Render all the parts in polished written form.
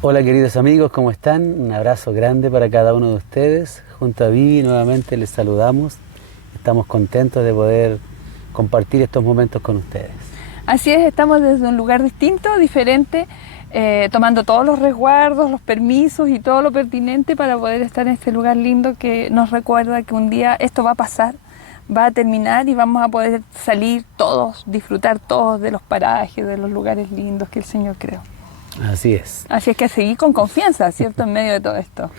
Hola queridos amigos, ¿cómo están? Un abrazo grande para cada uno de ustedes. Junto a Vivi nuevamente les saludamos. Estamos contentos de poder compartir estos momentos con ustedes. Así es, estamos desde un lugar distinto, diferente, tomando todos los resguardos, los permisos y todo lo pertinente para poder estar en este lugar lindo que nos recuerda que un día esto va a pasar, va a terminar y vamos a poder salir todos, disfrutar todos de los parajes, de los lugares lindos que el Señor creó. Así es. Así es que seguir con confianza, ¿cierto?, en medio de todo esto.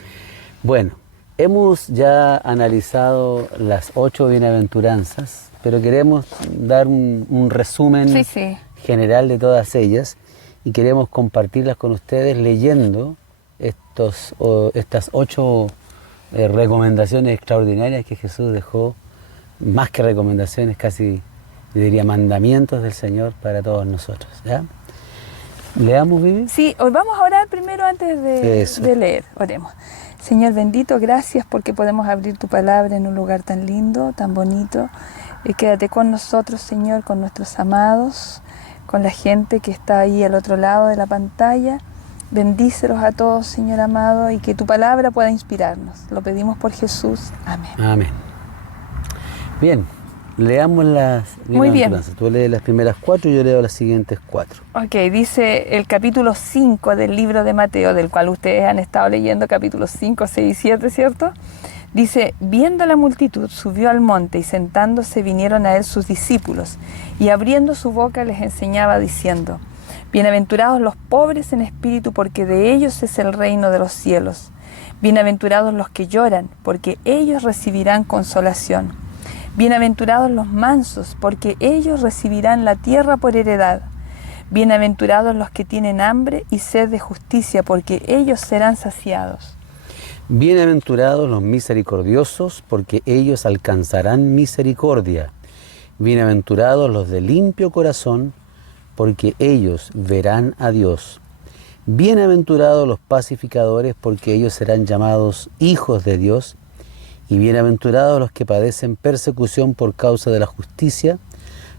Bueno, hemos ya analizado las 8 bienaventuranzas, pero queremos dar un resumen general de todas ellas y queremos compartirlas con ustedes leyendo estas 8 recomendaciones extraordinarias que Jesús dejó, más que recomendaciones, casi yo diría mandamientos del Señor para todos nosotros, ¿ya? ¿Leamos, Vivi? Sí, hoy vamos a orar primero antes de leer. Oremos. Señor bendito, gracias porque podemos abrir tu palabra en un lugar tan lindo, tan bonito. Quédate con nosotros, Señor, con nuestros amados, con la gente que está ahí al otro lado de la pantalla. Bendícelos a todos, Señor amado, y que tu palabra pueda inspirarnos. Lo pedimos por Jesús. Amén. Amén. Bien. Leamos las bienaventuranzas. Tú lees las primeras 4 y yo leo las siguientes 4. Ok, dice el capítulo 5 del libro de Mateo, del cual ustedes han estado leyendo capítulos 5, 6 y 7, ¿cierto? Dice, viendo la multitud, subió al monte y sentándose vinieron a él sus discípulos y abriendo su boca les enseñaba diciendo, bienaventurados los pobres en espíritu porque de ellos es el reino de los cielos. Bienaventurados los que lloran porque ellos recibirán consolación. Bienaventurados los mansos, porque ellos recibirán la tierra por heredad. Bienaventurados los que tienen hambre y sed de justicia, porque ellos serán saciados. Bienaventurados los misericordiosos, porque ellos alcanzarán misericordia. Bienaventurados los de limpio corazón, porque ellos verán a Dios. Bienaventurados los pacificadores, porque ellos serán llamados hijos de Dios. Y bienaventurados los que padecen persecución por causa de la justicia,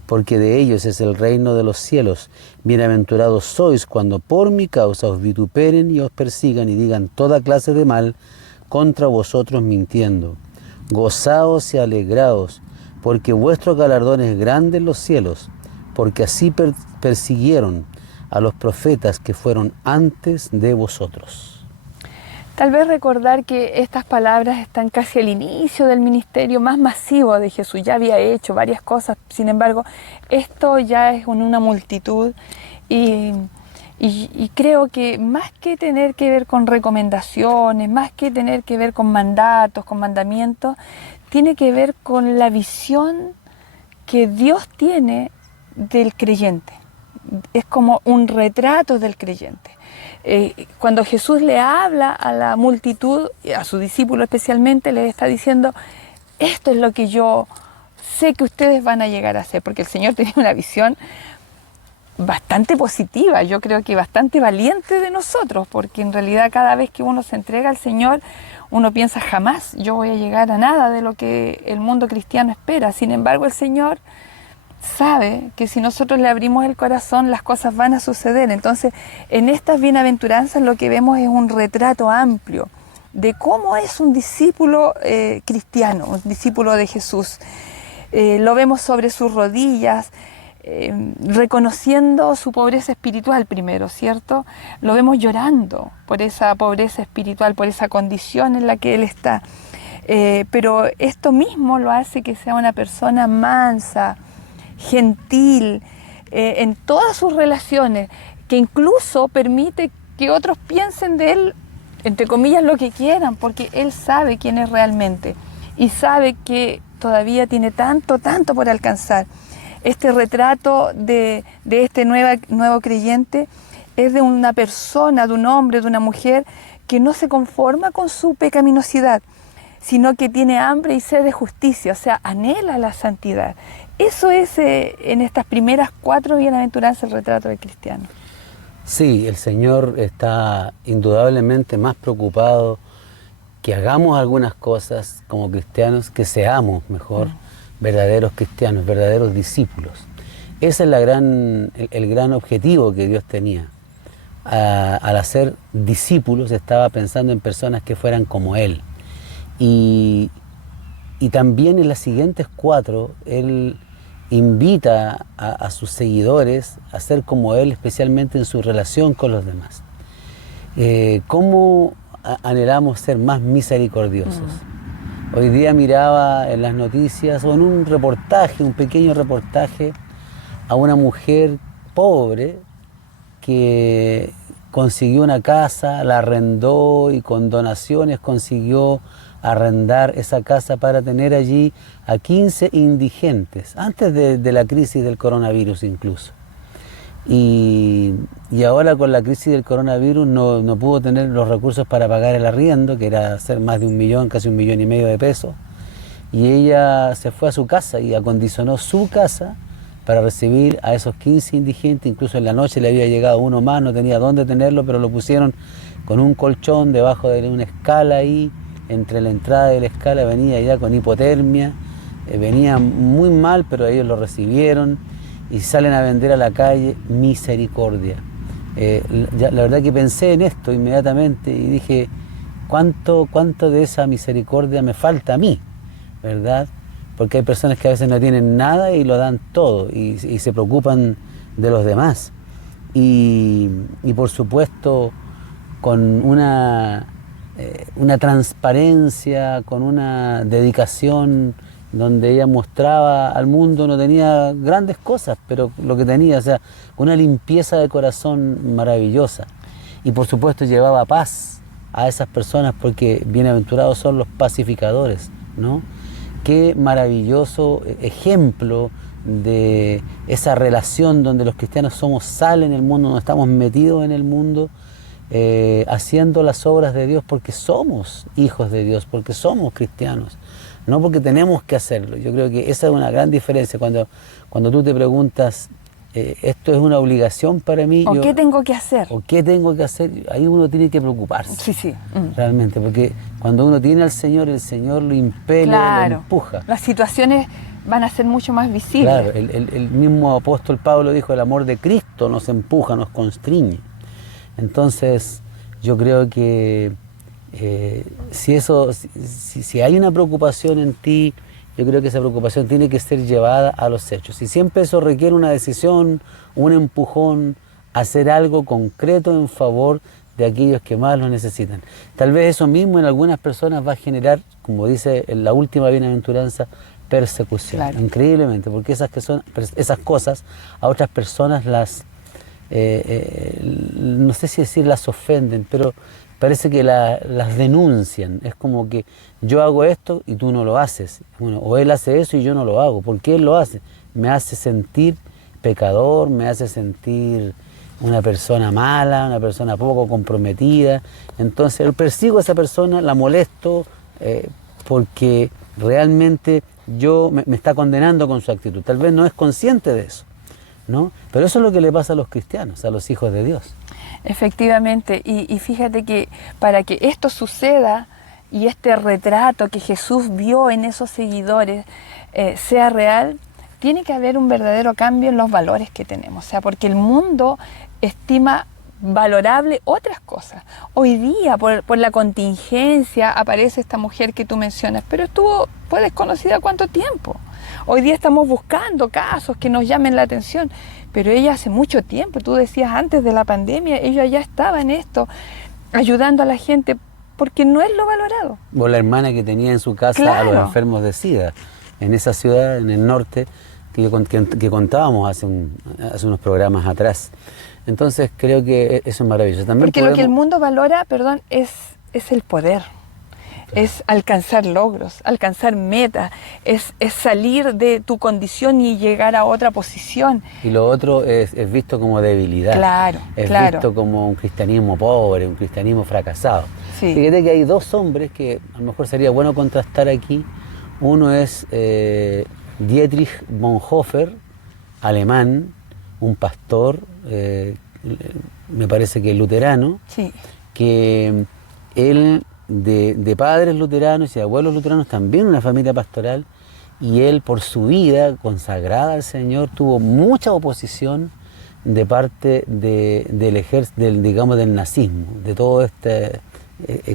porque de ellos es el reino de los cielos. Bienaventurados sois cuando por mi causa os vituperen y os persigan y digan toda clase de mal contra vosotros mintiendo. Gozaos y alegraos, porque vuestro galardón es grande en los cielos, porque así persiguieron a los profetas que fueron antes de vosotros. Tal vez recordar que estas palabras están casi al inicio del ministerio más masivo de Jesús. Ya había hecho varias cosas, sin embargo, esto ya es en una multitud y creo que más que tener que ver con recomendaciones, más que tener que ver con mandatos, con mandamientos, tiene que ver con la visión que Dios tiene del creyente. Es como un retrato del creyente. Cuando Jesús le habla a la multitud, a sus discípulos especialmente, les está diciendo, esto es lo que yo sé que ustedes van a llegar a hacer, porque el Señor tenía una visión bastante positiva, yo creo que bastante valiente de nosotros, porque en realidad cada vez que uno se entrega al Señor, uno piensa, jamás yo voy a llegar a nada de lo que el mundo cristiano espera. Sin embargo, el Señor sabe que si nosotros le abrimos el corazón, las cosas van a suceder. Entonces, en estas bienaventuranzas lo que vemos es un retrato amplio de cómo es un discípulo cristiano, un discípulo de Jesús. Lo vemos sobre sus rodillas, reconociendo su pobreza espiritual primero, ¿cierto? Lo vemos llorando por esa pobreza espiritual, por esa condición en la que él está. Pero esto mismo lo hace que sea una persona mansa, gentil, en todas sus relaciones, que incluso permite que otros piensen de él, entre comillas, lo que quieran, porque él sabe quién es realmente y sabe que todavía tiene tanto por alcanzar. Este retrato de este nuevo creyente es de una persona, de un hombre, de una mujer que no se conforma con su pecaminosidad, sino que tiene hambre y sed de justicia, o sea, anhela la santidad. Eso es en estas primeras 4 bienaventuranzas el retrato del cristiano. Sí, el Señor está indudablemente más preocupado que hagamos algunas cosas como cristianos, que seamos mejor verdaderos cristianos, verdaderos discípulos. Ese es el gran objetivo que Dios tenía. al hacer discípulos estaba pensando en personas que fueran como Él. Y también en las siguientes 4, Él invita a sus seguidores a ser como Él, especialmente en su relación con los demás. ¿Cómo anhelamos ser más misericordiosos? Hoy día miraba en las noticias o en un reportaje, un pequeño reportaje, a una mujer pobre que consiguió una casa, la arrendó y con donaciones consiguió arrendar esa casa para tener allí a 15 indigentes, antes de la crisis del coronavirus incluso. Y ahora con la crisis del coronavirus no pudo tener los recursos para pagar el arriendo, que era ser más de 1 millón, casi 1,5 millones de pesos. Y ella se fue a su casa y acondicionó su casa para recibir a esos 15 indigentes. Incluso en la noche le había llegado uno más, no tenía dónde tenerlo, pero lo pusieron con un colchón debajo de una escala ahí. Entre la entrada y la escala venía ya con hipotermia, venía muy mal, pero ellos lo recibieron y salen a vender a la calle misericordia. La verdad que pensé en esto inmediatamente y dije, ¿cuánto de esa misericordia me falta a mí? ¿Verdad? Porque hay personas que a veces no tienen nada y lo dan todo y se preocupan de los demás. Y por supuesto, con una transparencia, con una dedicación donde ella mostraba al mundo, no tenía grandes cosas, pero lo que tenía, o sea, una limpieza de corazón maravillosa. Y por supuesto llevaba paz a esas personas, porque bienaventurados son los pacificadores, ¿no? Qué maravilloso ejemplo de esa relación donde los cristianos somos sal en el mundo, no estamos metidos en el mundo, haciendo las obras de Dios porque somos hijos de Dios, porque somos cristianos, no porque tenemos que hacerlo. Yo creo que esa es una gran diferencia. Cuando tú te preguntas, ¿esto es una obligación para mí? ¿O qué tengo que hacer? ¿O qué tengo que hacer? Ahí uno tiene que preocuparse. Sí, sí. Realmente, porque cuando uno tiene al Señor, el Señor lo impele, claro, lo empuja. Las situaciones van a ser mucho más visibles. Claro, el mismo apóstol Pablo dijo, el amor de Cristo nos empuja, nos constriñe. Entonces, yo creo que si hay una preocupación en ti, yo creo que esa preocupación tiene que ser llevada a los hechos. Y siempre eso requiere una decisión, un empujón, hacer algo concreto en favor de aquellos que más lo necesitan. Tal vez eso mismo en algunas personas va a generar, como dice en la última bienaventuranza, persecución. Claro. Increíblemente, porque esas cosas a otras personas las, no sé si decir las ofenden, pero parece que las denuncian. Es como que yo hago esto y tú no lo haces. Bueno, o él hace eso y yo no lo hago. ¿Por qué él lo hace? Me hace sentir pecador, me hace sentir una persona mala, una persona poco comprometida. Entonces yo persigo a esa persona, la molesto, porque realmente me está condenando con su actitud. Tal vez no es consciente de eso, ¿no? Pero eso es lo que le pasa a los cristianos, a los hijos de Dios. Efectivamente, y fíjate que para que esto suceda y este retrato que Jesús vio en esos seguidores sea real, tiene que haber un verdadero cambio en los valores que tenemos. O sea, porque el mundo estima valorable otras cosas. Hoy día, por la contingencia, aparece esta mujer que tú mencionas, pero fue desconocida ¿cuánto tiempo? Hoy día estamos buscando casos que nos llamen la atención, pero ella hace mucho tiempo, tú decías antes de la pandemia, ella ya estaba en esto, ayudando a la gente, porque no es lo valorado. O la hermana que tenía en su casa, claro, a los enfermos de SIDA, en esa ciudad, en el norte, que contábamos hace unos programas atrás. Entonces creo que eso es maravilloso. También porque lo que el mundo valora, es el poder. Es alcanzar logros, alcanzar metas, es salir de tu condición y llegar a otra posición. Y lo otro es visto como debilidad. Claro, es visto como un cristianismo pobre, un cristianismo fracasado. Sí. Fíjate que hay dos hombres que a lo mejor sería bueno contrastar aquí. Uno es Dietrich Bonhoeffer, alemán, un pastor, me parece que luterano, sí, que él... De padres luteranos y de abuelos luteranos, también una familia pastoral, y él por su vida consagrada al Señor tuvo mucha oposición de parte digamos, del nazismo, de todo este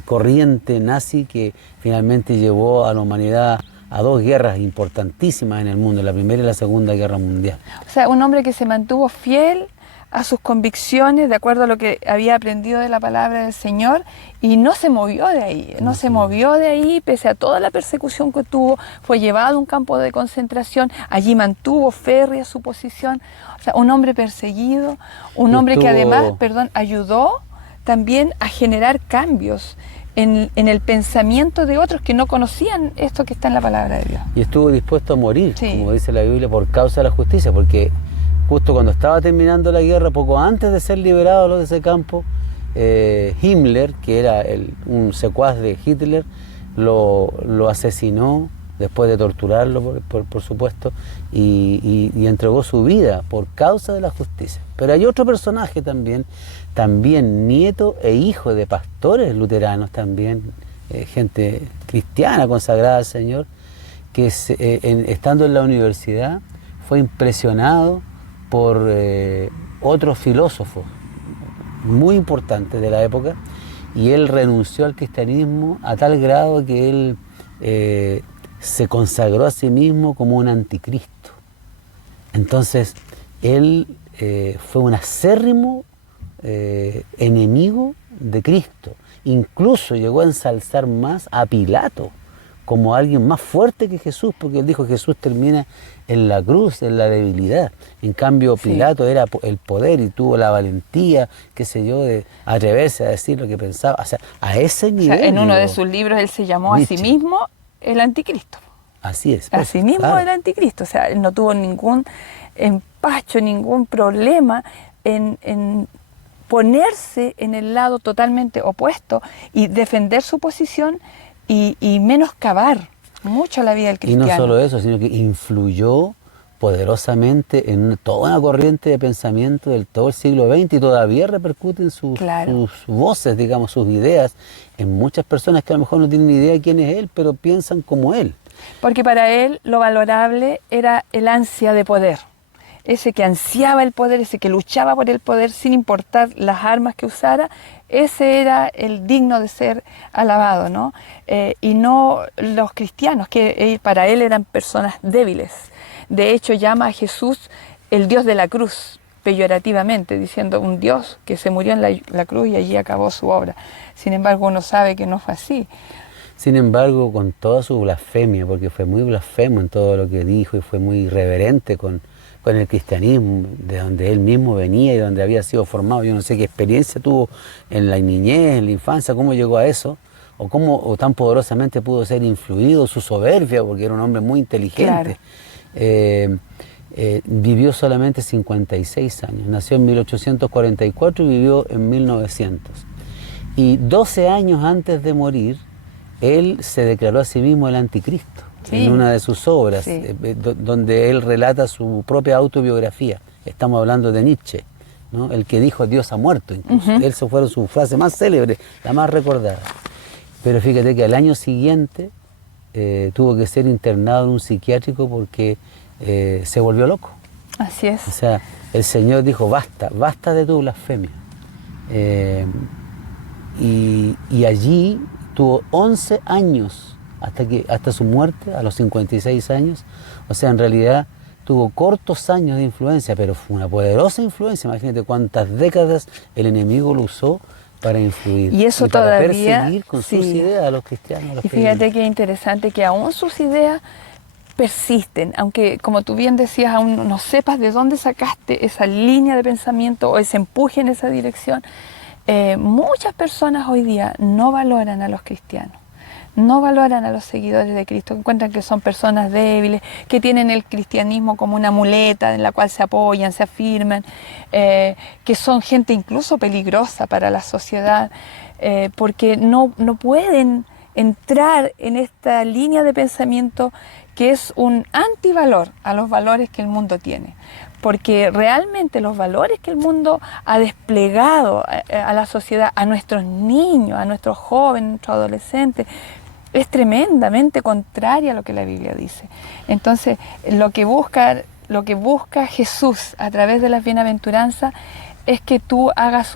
corriente nazi que finalmente llevó a la humanidad a dos guerras importantísimas en el mundo, la Primera y la Segunda Guerra Mundial. O sea, un hombre que se mantuvo fiel a sus convicciones, de acuerdo a lo que había aprendido de la palabra del Señor, y no se movió de ahí, no se movió de ahí, pese a toda la persecución que tuvo, fue llevado a un campo de concentración, allí mantuvo férrea su posición. O sea, un hombre perseguido, un hombre que además, ayudó también a generar cambios en el pensamiento de otros que no conocían esto que está en la palabra de Dios. Y estuvo dispuesto a morir, sí, como dice la Biblia, por causa de la justicia, porque justo cuando estaba terminando la guerra, poco antes de ser liberados de ese campo, Himmler, que era un secuaz de Hitler, lo asesinó después de torturarlo, por supuesto, y entregó su vida por causa de la justicia. Pero hay otro personaje también nieto e hijo de pastores luteranos también, gente cristiana consagrada al Señor, que estando en la universidad fue impresionado por otros filósofos muy importantes de la época, y él renunció al cristianismo a tal grado que él se consagró a sí mismo como un anticristo. Entonces, él fue un acérrimo enemigo de Cristo. Incluso llegó a ensalzar más a Pilato como alguien más fuerte que Jesús, porque él dijo que Jesús termina en la cruz, en la debilidad. En cambio, Pilato era el poder y tuvo la valentía, qué sé yo, de atreverse a decir lo que pensaba. O sea, a ese nivel. O sea, en uno de sus libros él se llamó Nietzsche a sí mismo el anticristo. Así es. Pues, a sí mismo claro, el anticristo. O sea, él no tuvo ningún empacho, ningún problema en ponerse en el lado totalmente opuesto y defender su posición y menoscabar mucho la vida del cristiano. Y no solo eso, sino que influyó poderosamente en toda una corriente de pensamiento del todo el siglo XX y todavía repercuten sus voces, digamos, sus ideas en muchas personas que a lo mejor no tienen ni idea de quién es él, pero piensan como él. Porque para él lo valorable era el ansia de poder. Ese que ansiaba el poder, ese que luchaba por el poder sin importar las armas que usara, ese era el digno de ser alabado, ¿no? Y no los cristianos, que para él eran personas débiles. De hecho, llama a Jesús el Dios de la cruz, peyorativamente, diciendo un Dios que se murió en la cruz y allí acabó su obra. Sin embargo, uno sabe que no fue así. Sin embargo, con toda su blasfemia, porque fue muy blasfemo en todo lo que dijo y fue muy irreverente con el cristianismo, de donde él mismo venía y donde había sido formado. Yo no sé qué experiencia tuvo en la niñez, en la infancia, cómo llegó a eso, o tan poderosamente pudo ser influido, su soberbia, porque era un hombre muy inteligente. Claro. Vivió solamente 56 años, nació en 1844 y vivió en 1900. Y 12 años antes de morir, él se declaró a sí mismo el anticristo. Sí, en una de sus obras, sí, donde él relata su propia autobiografía. Estamos hablando de Nietzsche, ¿no? El que dijo Dios ha muerto, incluso. Esa fue su frase más célebre, la más recordada. Pero fíjate que al año siguiente tuvo que ser internado en un psiquiátrico porque se volvió loco. Así es. O sea, el Señor dijo, basta de tu blasfemia. Y allí tuvo 11 años hasta su muerte, a los 56 años. O sea, en realidad tuvo cortos años de influencia, pero fue una poderosa influencia. Imagínate cuántas décadas el enemigo lo usó para influir. Y eso para todavía perseguir con sus ideas a los cristianos. A los y fíjate qué interesante que aún sus ideas persisten, aunque como tú bien decías, aún no sepas de dónde sacaste esa línea de pensamiento o ese empuje en esa dirección. Muchas personas hoy día no valoran a los cristianos, no valoran a los seguidores de Cristo, encuentran que son personas débiles, que tienen el cristianismo como una muleta en la cual se apoyan, se afirman, que son gente incluso peligrosa para la sociedad, porque no pueden entrar en esta línea de pensamiento que es un antivalor a los valores que el mundo tiene. Porque realmente los valores que el mundo ha desplegado a la sociedad, a nuestros niños, a nuestros jóvenes, a nuestros adolescentes, es tremendamente contraria a lo que la Biblia dice. Entonces, lo que buscan lo que busca Jesús a través de las bienaventuranzas es que tú hagas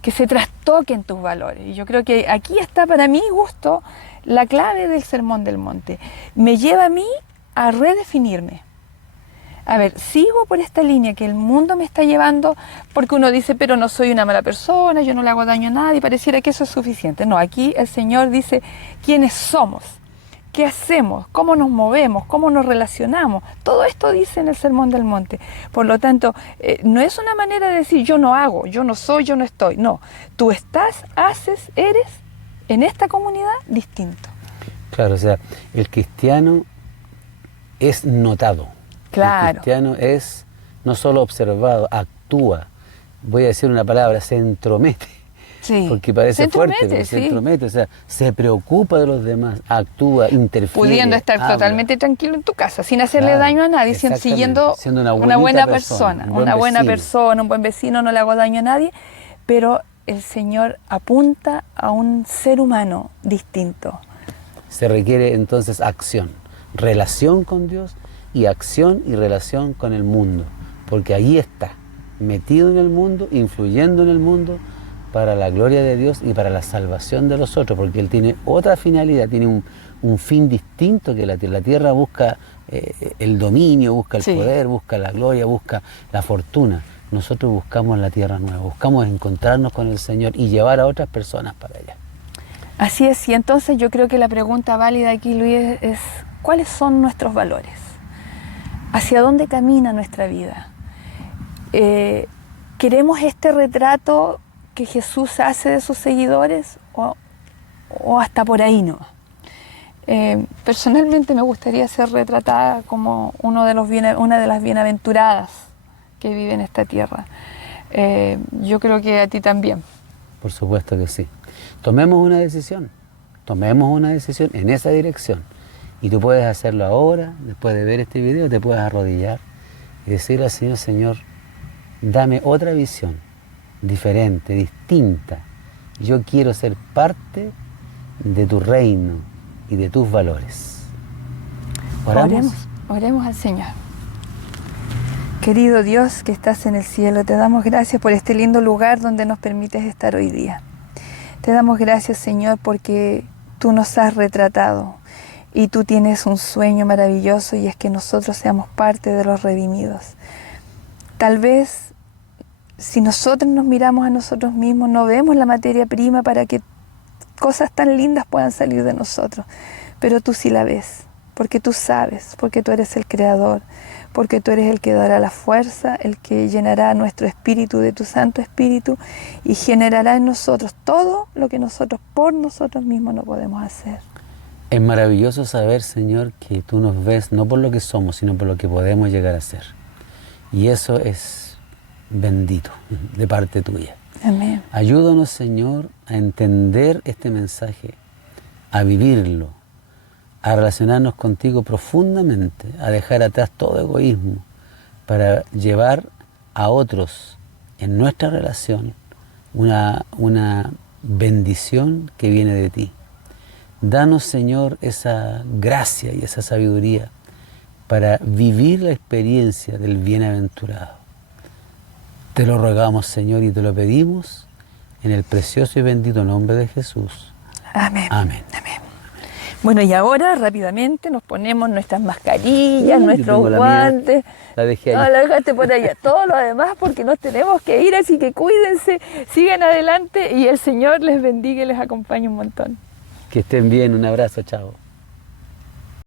que se trastoquen tus valores. Y yo creo que aquí está para mi gusto la clave del Sermón del Monte. Me lleva a mí a redefinirme. A ver, sigo por esta línea que el mundo me está llevando, porque uno dice, pero no soy una mala persona, yo no le hago daño a nadie, pareciera que eso es suficiente. No, aquí el Señor dice quiénes somos, qué hacemos, cómo nos movemos, cómo nos relacionamos. Todo esto dice en el Sermón del Monte. Por lo tanto, no es una manera de decir yo no hago, yo no soy, yo no estoy. No, tú estás, haces, eres en esta comunidad distinto. Claro, o sea, el cristiano es notado. Claro. El cristiano es no solo observado, actúa. Voy a decir una palabra, se entromete. Sí. Porque parece fuerte, pero sí. se entromete, o sea, se preocupa de los demás, actúa, interfiere. Pudiendo estar habla. Totalmente tranquilo en tu casa, sin hacerle Claro, daño a nadie, siendo una buena persona, un buen vecino, no le hago daño a nadie, pero el Señor apunta a un ser humano distinto. Se requiere entonces acción, relación con Dios y acción y relación con el mundo, porque ahí está, metido en el mundo, influyendo en el mundo para la gloria de Dios y para la salvación de los otros, porque Él tiene otra finalidad, tiene un fin distinto que la tierra. La tierra busca el dominio, busca el poder, busca la gloria, busca la fortuna. Nosotros buscamos la tierra nueva, buscamos encontrarnos con el Señor y llevar a otras personas para allá. Así es, y entonces yo creo que la pregunta válida aquí, Luis, es ¿cuáles son nuestros valores? ¿Hacia dónde camina nuestra vida? ¿Queremos este retrato que Jesús hace de sus seguidores o hasta por ahí no? Personalmente me gustaría ser retratada como una de las bienaventuradas que vive en esta tierra. Yo creo que a ti también. Por supuesto que sí. Tomemos una decisión en esa dirección. Y tú puedes hacerlo ahora, después de ver este video, te puedes arrodillar y decirle al Señor, Señor, dame otra visión, diferente, distinta. Yo quiero ser parte de tu reino y de tus valores. Oremos al Señor. Querido Dios que estás en el cielo, te damos gracias por este lindo lugar donde nos permites estar hoy día. Te damos gracias, Señor, porque tú nos has retratado. Y tú tienes un sueño maravilloso y es que nosotros seamos parte de los redimidos. Tal vez si nosotros nos miramos a nosotros mismos no vemos la materia prima para que cosas tan lindas puedan salir de nosotros. Pero tú sí la ves, porque tú sabes, porque tú eres el creador, porque tú eres el que dará la fuerza, el que llenará nuestro espíritu de tu Santo Espíritu y generará en nosotros todo lo que nosotros por nosotros mismos no podemos hacer. Es maravilloso saber, Señor, que tú nos ves no por lo que somos, sino por lo que podemos llegar a ser. Y eso es bendito de parte tuya. Amén. Ayúdanos, Señor, a entender este mensaje, a vivirlo, a relacionarnos contigo profundamente, a dejar atrás todo egoísmo, para llevar a otros en nuestra relación una bendición que viene de ti. Danos, Señor, esa gracia y esa sabiduría para vivir la experiencia del bienaventurado. Te lo rogamos, Señor, y te lo pedimos en el precioso y bendito nombre de Jesús. Amén. Amén. Amén. Bueno, y ahora rápidamente nos ponemos nuestras mascarillas, nuestros guantes. La dejé ahí. No, la dejaste por allá. Todo lo demás porque nos tenemos que ir, así que cuídense, sigan adelante y el Señor les bendiga y les acompañe un montón. Que estén bien, un abrazo, chao.